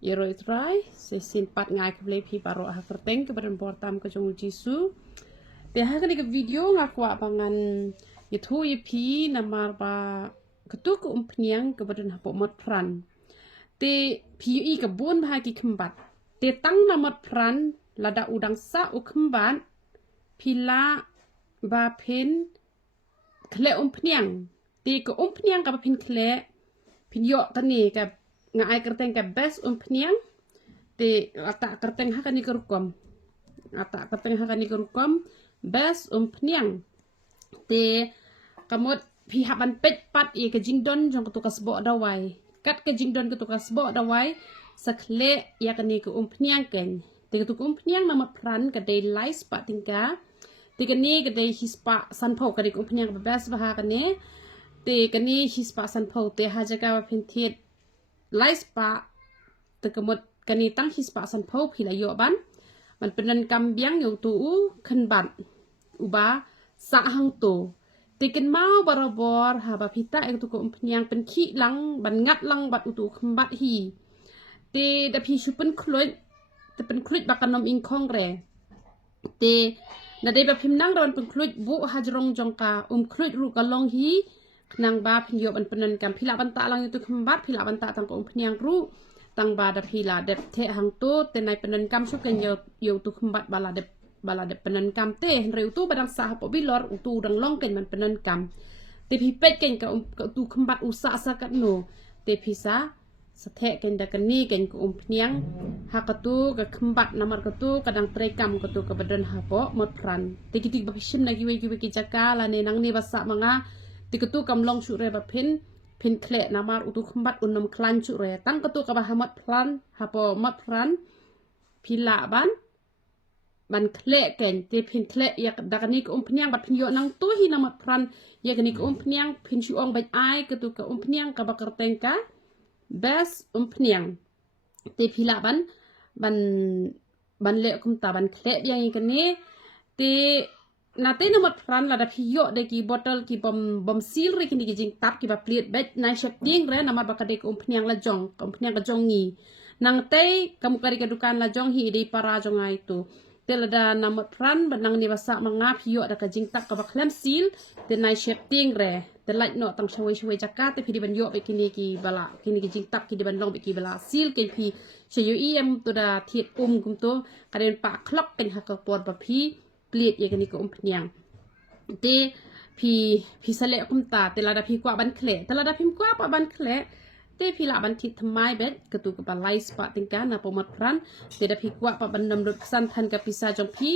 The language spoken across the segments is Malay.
Iro itrai sesimpat ngai keble pi paro ha kerteng ke badan portam ke jong jisu. Te ha ke video ngakwa pangan itu pi namar ba ketuk umpniang ke badan hapok mot pran. Te pi ke bun ba ki kembat. Te tang namot pran lada udang sa u kembat pila ba pen kle umpniang. Te ke umpniang ka ba pen kle pin yo tani ka ngai kerteng ka best umpniang te ata kerteng ha kani kerukom ata kerteng ha kani kerukom best umpniang te kamot pihak ban pet pat i ke jingdon jong ketukas bo dawai kat ke jingdon ketukas bo dawai sakle ya kani ke umpniang ken te ketuk umpniang nama pran ke day lais pat tingka te kani ke day hispa sanpo kani ke umpniang best bah kani te kani hispa sanpo te ha jaga pintit lais pa tekemut kani tang hispa sanpo pila yo ban man penen kambiang yo tu kan ban uba sa hang tu tiken mau barabor ha ba pita ek tu ko umpnyang pen ki lang ban ngat lang bat utu khmbat hi te da pi supen khloit te pen khluit bakanom in khong re te na de ba phim nang ron pen khluit bu hajrong jongka khluit ru ka long hi nang ba pin yo ban penen kam pila ban ta lang itu khmbat pila ban ta tang ko umpnyang ru tang ba da pila de the hang tu te nai penen kam su ken yo tu khmbat bala de penen kam te reu tu badang sa po bilor utu dang long ken man penen kam te pi pet ken ka tu khmbat usa sa kat no te pisa sa the ken da ken ni ken ko umpnyang ha ka tu ka khmbat namar ka tu kadang tre kam ka tu ka badan ha po mot pran te kiti ba pishim na giwe ki jaka la ne nang ni basa manga ti ketu kam long chu re ba pin kle namar utu khmbat unnom klan chu re tang ketu ka ba hamat plan hapo mat pran pila ban kle ken te pin kle ya dakani ko umpnyang ba pin yo nang tu hi namat pran ya kani ko umpnyang pin chu ong bai ai ketu ka umpnyang ka ba kerteng ka best umpnyang te pila ban le kum ta ban kle yang kani te nate namat pran la da piyo de ki bottle ki bom seal re kini ki jing tap ki ba plate bet na shop ding re namat ba kade ko umpnyang la jong umpnyang ka jong ni nang te kamu kari ka dukan la jong hi de para jong ai tu te la da namat pran banang ni basa manga piyo da ka jing tap ka ba klem seal te na shop ding re te light no tang shwe jaka te phi di ban yo be kini ki bala kini ki jing tap ki di ban long be ki bala seal ke phi che yo em tu da thiet kum tu karen pa clock pen ha ka por ba phi plit ya kani ko umpnyang te phi sale kum ta te la da phi kwa ban khle te la da phim kwa pa ban khle te phi la ban thit thamai bet ketu ka ba lais pa tingka na pomat pran te da phi kwa pa ban nam rut san than ka pisa jong phi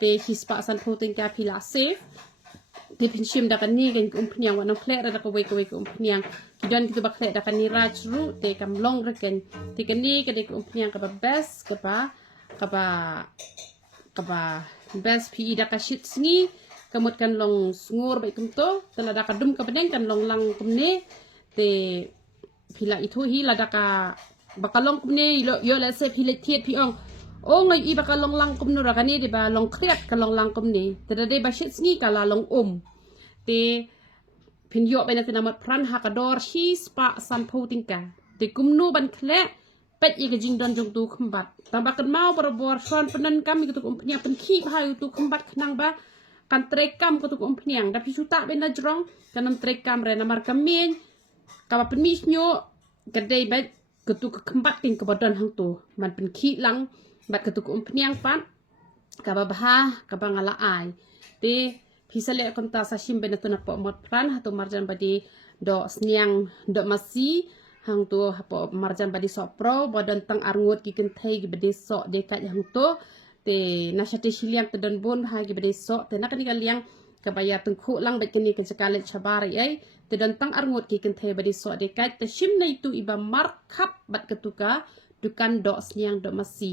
te hispa san pho tingka phi la safe te phin shim da kan ni gen umpnyang wa no khle da ka we umpnyang kidan kitu ba khle da kan ni raj ru te kam long ra ken te kan ni ka de umpnyang ka ba best ka ba best pi da ka shit sngi kamut kan long sngur bai kum to tela da ka dum ka beneng kan long lang kum ne te pila itu hi la da ka bakalong kum ne yo la se pila thiet pi ong ngai i bakalong lang kum no ra ka ni de ba long kriat ka long lang kum ne te da de ba shit sngi ka la long te pin yo bai na te namat pran ha ka dor hi spa sampo tingka te kum no ban khle pet i ke jing don jong tu khmbat tang ba kan mau barabor shon penen kam i ke tu umpnyang pen khi ba yu tu khmbat khnang ba kan trekam ke tu umpnyang da pisuta ben na jrong kanam trekam re namar kamien ka ba pen mi nyo ka dei ba ke tu khmbat ting ke badon hang tu man pen khi lang bat ke tu umpnyang pan ka ba ka ba ngala ai te pisale kon ta sa shim ben tu na po mot pran ha tu marjan badi do sniang do masi hang tu hapo marjan badi sopro badan tang arngut ki kenthai gi badi so de kat hang tu te na shate shiliang te don bon ha gi badi so te na kani kaliang ka baya tengku lang bet kini ke sekali cabari ai te don tang arngut ki kenthai badi so de kat te shim na itu iba markap bat ketuka dukan do sniang do masi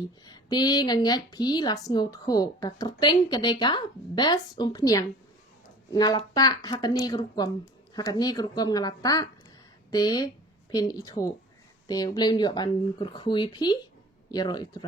te ngangat pi las ngot ho ka kerteng kedeka best umpnyang ngalata hakani kerukom ngalata te pin itu te ulai ndio ban kurkui pi yero itu